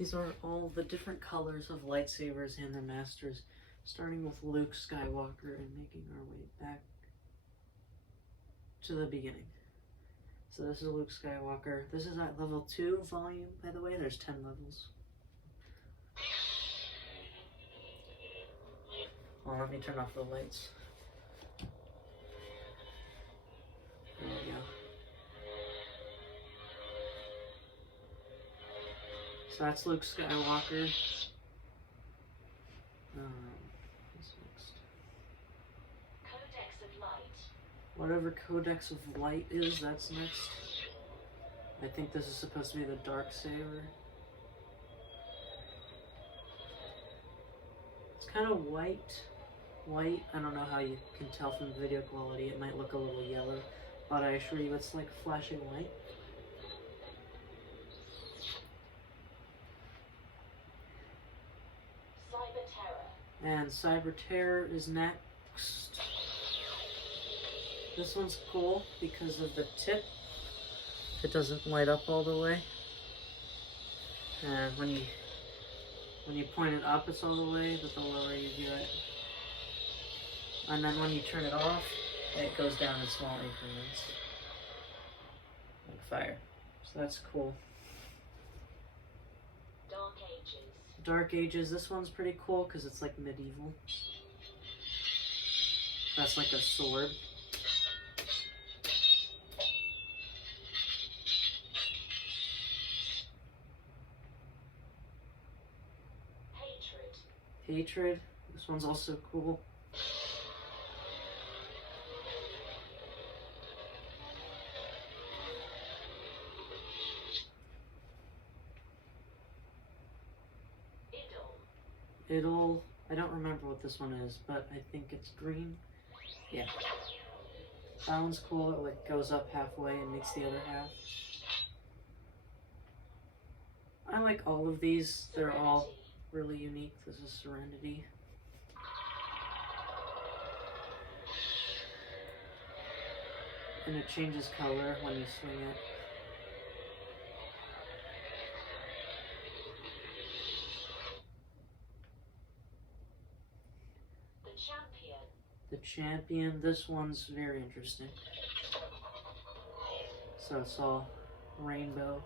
These are all the different colors of lightsabers and their masters, starting with Luke Skywalker and making our way back to the beginning. So this is Luke Skywalker. This is at level 2 volume, by the way. There's 10 levels. Well, let me turn off the lights. There we go. So that's Luke Skywalker. What's next? Codex of Light. Whatever Codex of Light is, that's next. I think this is supposed to be the dark saber. It's kind of white. I don't know how you can tell from the video quality. It might look a little yellow, but I assure you it's like flashing white. Cyber Terror. And Cyber Terror is next. This one's cool because of the tip. It doesn't light up all the way. And when you point it up, it's all the way, but the lower you do it. And then when you turn it off, it goes down in small increments. Like fire. So that's cool. Dark Ages. Dark Ages, this one's pretty cool because it's like medieval. That's like a sword. Hatred. This one's also cool. Idle. I don't remember what this one is, but I think it's green. Yeah. That one's cool. It like goes up halfway and makes the other half. I like all of these. They're all really unique. This is Serenity. And it changes color when you swing it. The Champion, this one's very interesting. So it's all rainbow.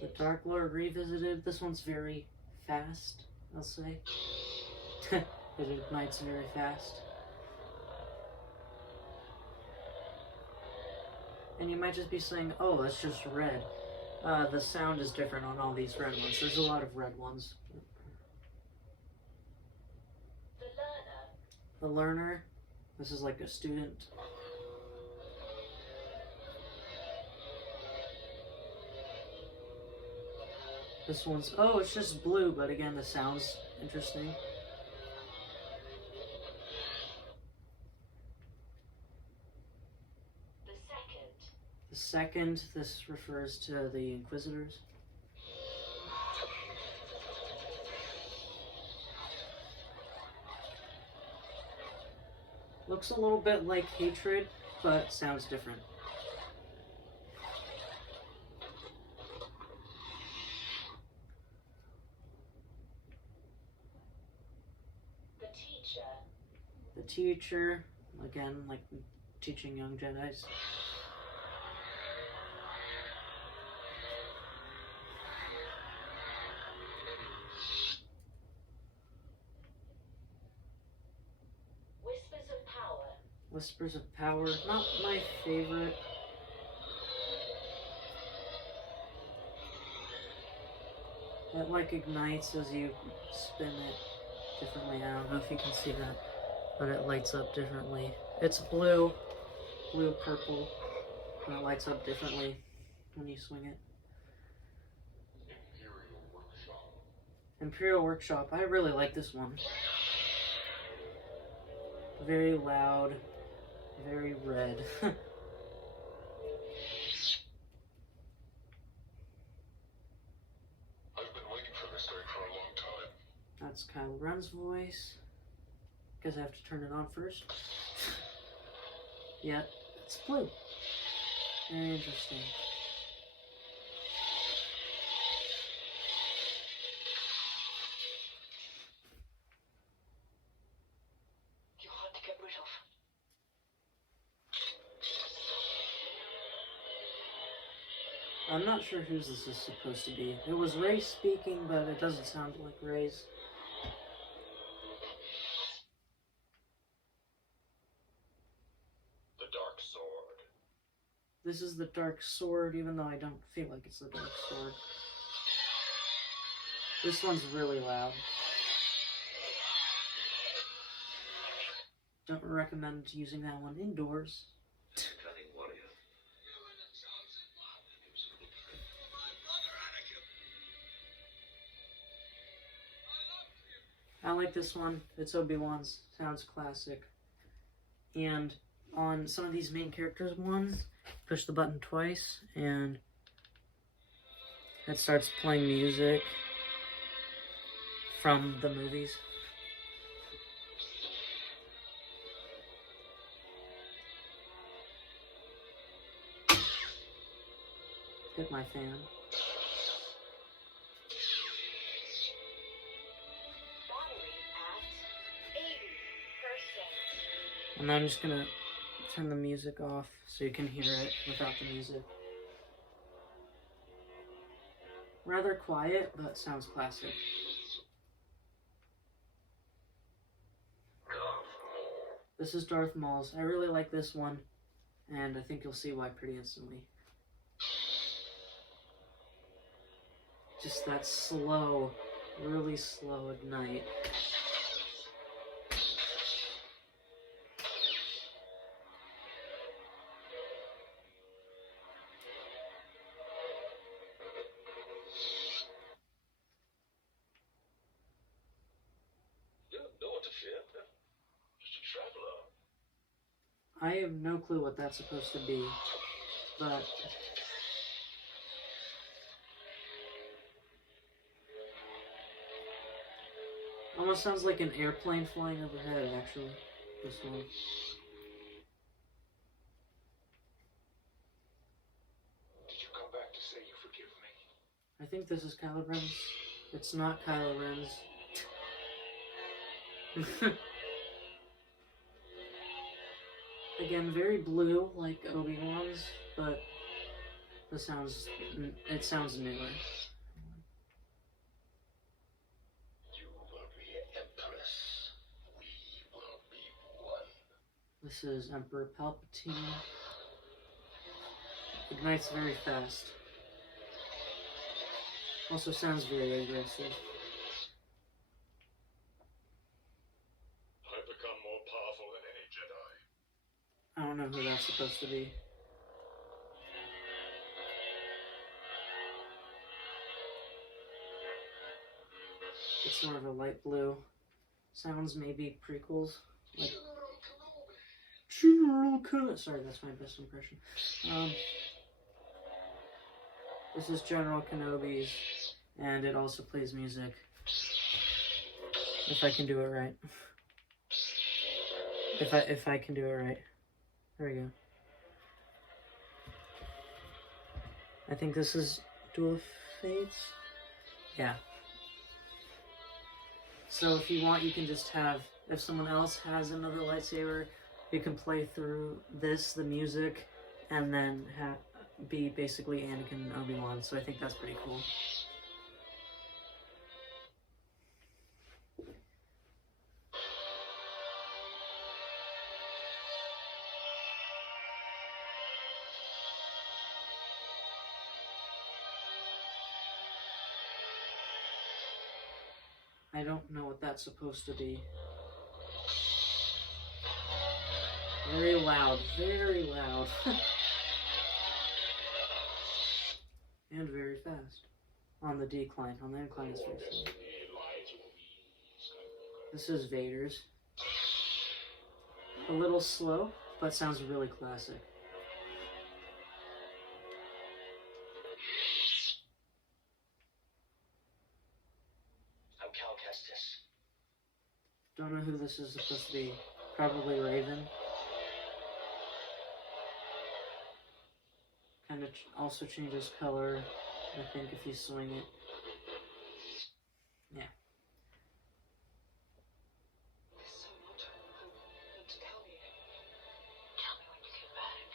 The Dark Lord Revisited. This one's very fast, I'll say. It ignites very fast. And you might just be saying, oh, that's just red. The sound is different on all these red ones. There's a lot of red ones. The Learner. This is like a student. This one's, oh, it's just blue, but again, the sound's interesting. The Second, this refers to the Inquisitors. Looks a little bit like Hatred, but sounds different. The Teacher, again, like teaching young Jedis. Whispers of Power, not my favorite. It like ignites as you spin it differently. I don't know if you can see that, but it lights up differently. It's blue, purple, and it lights up differently when you swing it. Imperial Workshop, I really like this one. Very loud, very red. I've been waiting for this That's Kylo Ren's voice. Because I have to turn it on first. Yeah, it's blue. Very interesting. You're hard to get rid of. I'm not sure whose this is supposed to be. It was Rey speaking, but it doesn't sound like Rey's. The Dark Sword. This is the Dark Sword, even though I don't feel like it's the Dark Sword. This one's really loud. Don't recommend using that one indoors. Cunning warrior. I like this one. It's Obi-Wan's. Sounds classic. And on some of these main characters ones, push the button twice and it starts playing music from the movies. Hit my fan. Battery at 80%. And I'm just gonna turn the music off so you can hear it without the music. Rather quiet, but sounds classic. This is Darth Maul's. I really like this one, and I think you'll see why pretty instantly. Just that slow, really slow ignite. You don't know what to fear. Just a traveler. I have no clue what that's supposed to be, but almost sounds like an airplane flying overhead, actually. This one. Did you come back to say you forgive me? I think this is Kylo Ren's. It's not Kylo Ren's. Again, very blue, like Obi-Wan's, but it sounds newer. You will be Empress. We will be one. This is Emperor Palpatine. Ignites very fast. Also sounds very aggressive. I've become more powerful than any Jedi. I don't know who that's supposed to be. It's more of a light blue. Sounds maybe prequels. Like General Kenobi. Sorry, that's my best impression. This is General Kenobi's, and it also plays music. If I can do it right. If I can do it right. There we go. I think this is Duel of Fates. Yeah. So if you want, you can just have, if someone else has another lightsaber, you can play through this, the music, and then be basically Anakin and Obi-Wan. So I think that's pretty cool. I don't know what that's supposed to be. Very loud, very loud. And very fast. On the decline, on the incline it's very slow. This is Vader's. A little slow, but sounds really classic. I'm Cal Kestis. Don't know who this is supposed to be. Probably Raven. Kind of also changes color, I think, if you swing it. Yeah. There's so much I want to tell you. Tell me when you get back.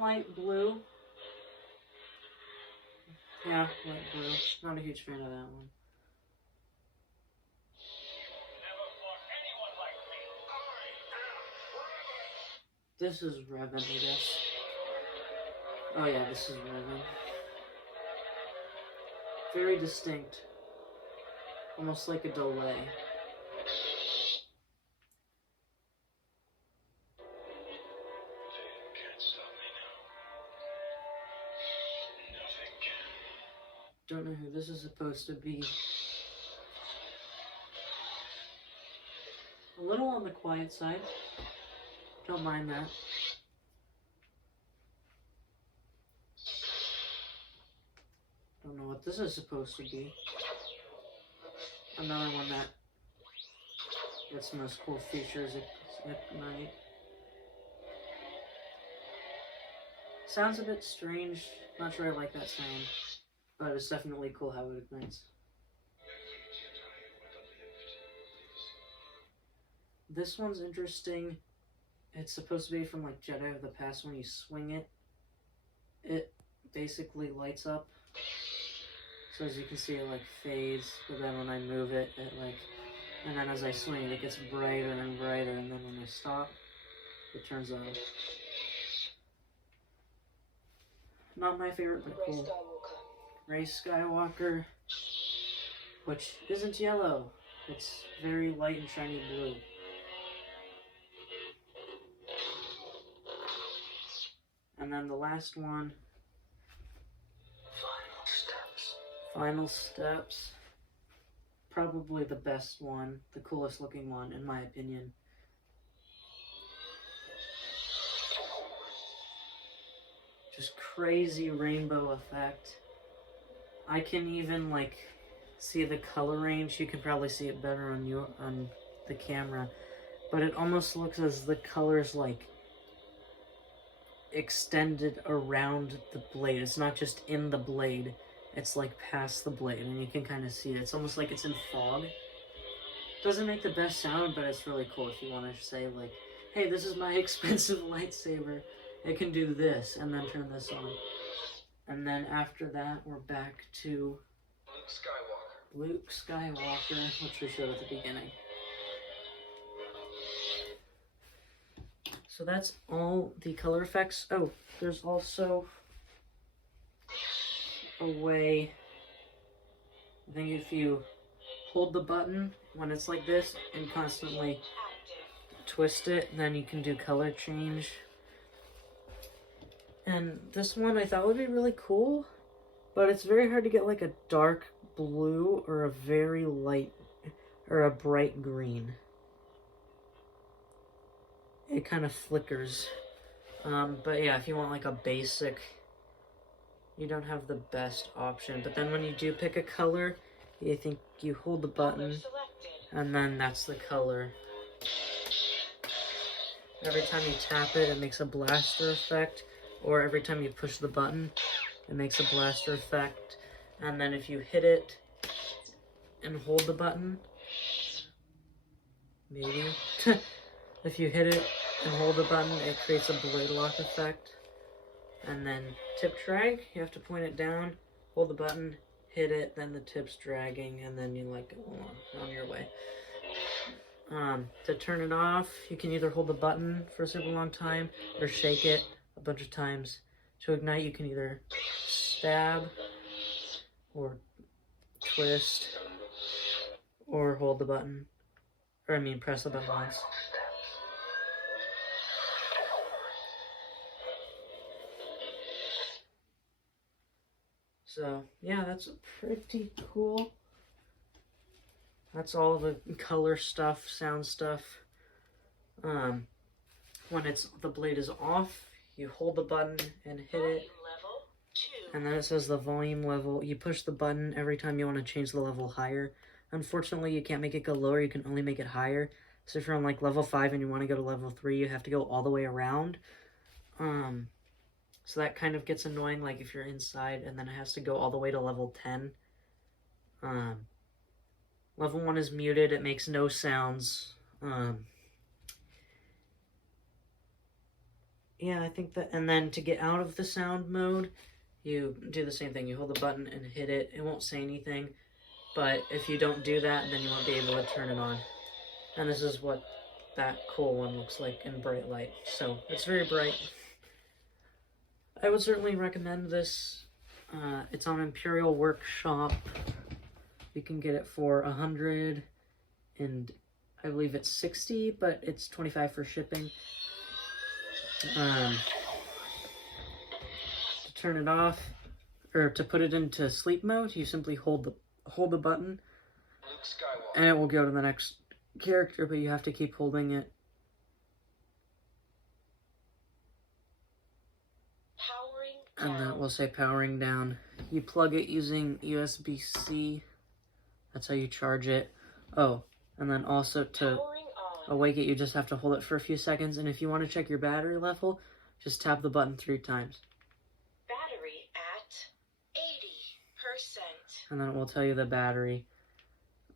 Light blue. Yeah, light blue. Not a huge fan of that one. This is Revan, I guess. Oh yeah, this is Revan. Very distinct. Almost like a delay. Can't stop me now. Nothing can. Don't know who this is supposed to be. A little on the quiet side. Don't mind that. Don't know what this is supposed to be. Another one that gets the most cool features at night. Sounds a bit strange. Not sure I like that sound. But it's definitely cool how it ignites. This one's interesting. It's supposed to be from like Jedi of the Past. When you swing it, it basically lights up. So as you can see, it like fades, but then when I move it, it like, and then as I swing it, it gets brighter and brighter, and then when I stop, it turns on. Not my favorite, but Rey cool. Skywalker. Rey Skywalker, which isn't yellow. It's very light and shiny blue. And then the last one, Final Steps. Probably the best one, the coolest looking one, in my opinion. Just crazy rainbow effect. I can even like see the color range. You can probably see it better on the camera, but it almost looks as the colors like extended around the blade. It's not just in the blade, it's like past the blade, and you can kind of see it. It's almost like it's in fog. Doesn't make the best sound, but it's really cool if you want to say like, hey, this is my expensive lightsaber. It can do this, and then turn this on. And then after that, we're back to Luke Skywalker, which we showed at the beginning. So that's all the color effects. Oh, there's also a way, I think if you hold the button when it's like this and constantly twist it, then you can do color change. And this one I thought would be really cool, but it's very hard to get like a dark blue or a very light or a bright green. It kind of flickers. But yeah, if you want like a basic, you don't have the best option. But then when you do pick a color, you think you hold the button, and then that's the color. Every time you tap it, it makes a blaster effect. Or every time you push the button, it makes a blaster effect. And then if you hit it and hold the button, maybe, if you hit it and hold the button, it creates a blade lock effect. And then tip drag, you have to point it down, hold the button, hit it, then the tip's dragging, and then you like go on your way. To turn it off, you can either hold the button for a super long time or shake it a bunch of times. To ignite, you can either stab or twist or hold the button, or press the button once. So yeah, that's pretty cool. That's all the color stuff, sound stuff. When the blade is off, you hold the button and hit it, 2. And then it says the volume level. You push the button every time you want to change the level higher. Unfortunately, you can't make it go lower. You can only make it higher. So if you're on like level 5 and you want to go to level 3, you have to go all the way around. So that kind of gets annoying, like if you're inside, and then it has to go all the way to level 10. Level 1 is muted. It makes no sounds. Yeah, I think that, and then to get out of the sound mode, you do the same thing. You hold the button and hit it. It won't say anything, but if you don't do that, then you won't be able to turn it on. And this is what that cool one looks like in bright light. So it's very bright. I would certainly recommend this. It's on Imperial Workshop. You can get it for $100, and I believe it's $60, but it's $25 for shipping. To turn it off, or to put it into sleep mode, you simply hold the button, and it will go to the next character, but you have to keep holding it. Powering And down. then it will say powering down. You plug it using USB-C. That's how you charge it. Oh, and then also to Powering on. awake it, you just have to hold it for a few seconds. And if you want to check your battery level, just tap the button 3 times. Battery at 80%. And then it will tell you the battery.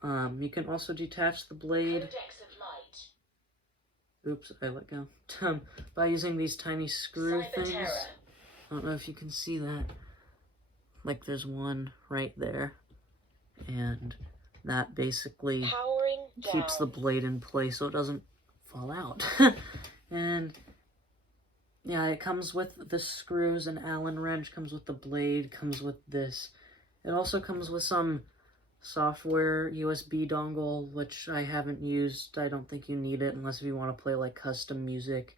You can also detach the blade. Codex of light. Oops, I let go. By using these tiny screw Cyber things. terror. I don't know if you can see that. Like there's one right there. And that basically Powering down. keeps the blade in place so it doesn't fall out. And yeah, it comes with the screws, an Allen wrench, comes with the blade, comes with this. It also comes with some software USB dongle, which I haven't used. I don't think you need it unless if you want to play like custom music.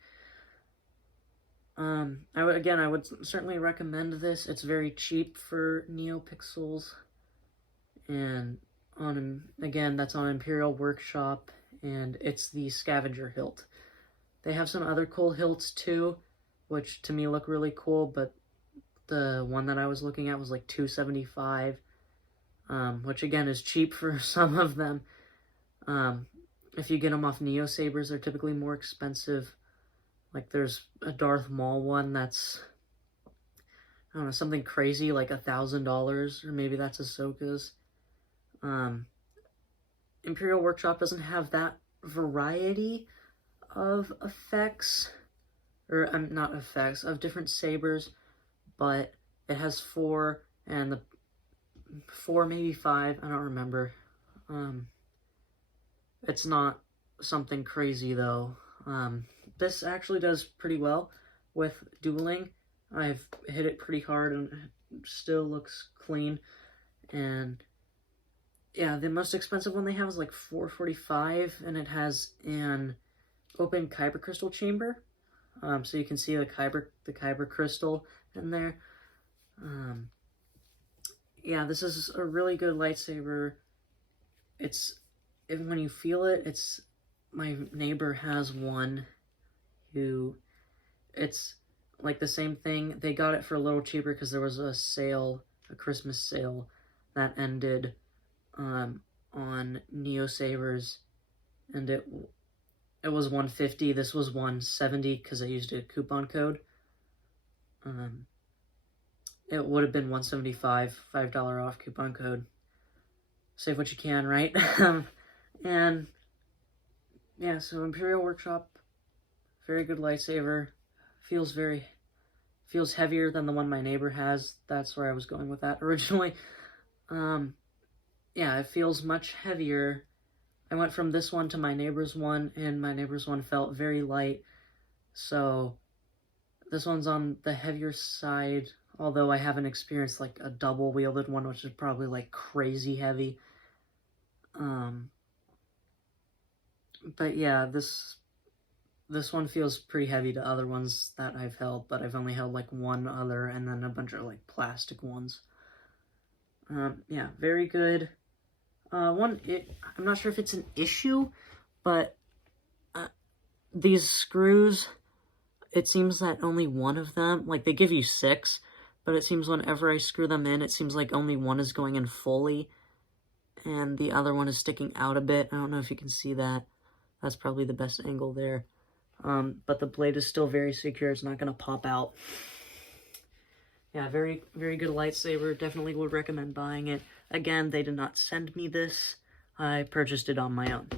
I would certainly recommend this. It's very cheap for NeoPixels. And that's on Imperial Workshop, and it's the Scavenger Hilt. They have some other cool hilts too, which to me look really cool, but the one that I was looking at was like $275, which again is cheap for some of them. If you get them off Neo Sabers, they're typically more expensive. Like there's a Darth Maul one that's, I don't know, something crazy like $1,000, or maybe that's Ahsoka's. Imperial Workshop doesn't have that variety of effects, or not effects, of different sabers, but it has 4, and the 4, maybe 5, I don't remember. It's not something crazy though. This actually does pretty well with dueling. I've hit it pretty hard and it still looks clean. And yeah, the most expensive one they have is like $445, and it has an open kyber crystal chamber. So you can see the kyber crystal in there. Yeah, this is a really good lightsaber. When you feel it, my neighbor has one who, it's like the same thing. They got it for a little cheaper because there was a sale, a Christmas sale that ended on Neo Sabers, and it was $150. This was $170 because I used a coupon code. It would have been $175, $5 off coupon code. Save what you can, right? And yeah, so Imperial Workshop, very good lightsaber. Feels heavier than the one my neighbor has. That's where I was going with that originally. Yeah, it feels much heavier. I went from this one to my neighbor's one, and my neighbor's one felt very light. So this one's on the heavier side, although I haven't experienced like a double wielded one, which is probably like crazy heavy. But yeah, this one feels pretty heavy to other ones that I've held, but I've only held like one other and then a bunch of like plastic ones. Yeah, very good. I'm not sure if it's an issue, but these screws, it seems that only one of them, like they give you 6, but it seems whenever I screw them in, it seems like only one is going in fully, and the other one is sticking out a bit. I don't know if you can see that. That's probably the best angle there. But the blade is still very secure. It's not going to pop out. Yeah, very, very good lightsaber. Definitely would recommend buying it. Again, they did not send me this. I purchased it on my own.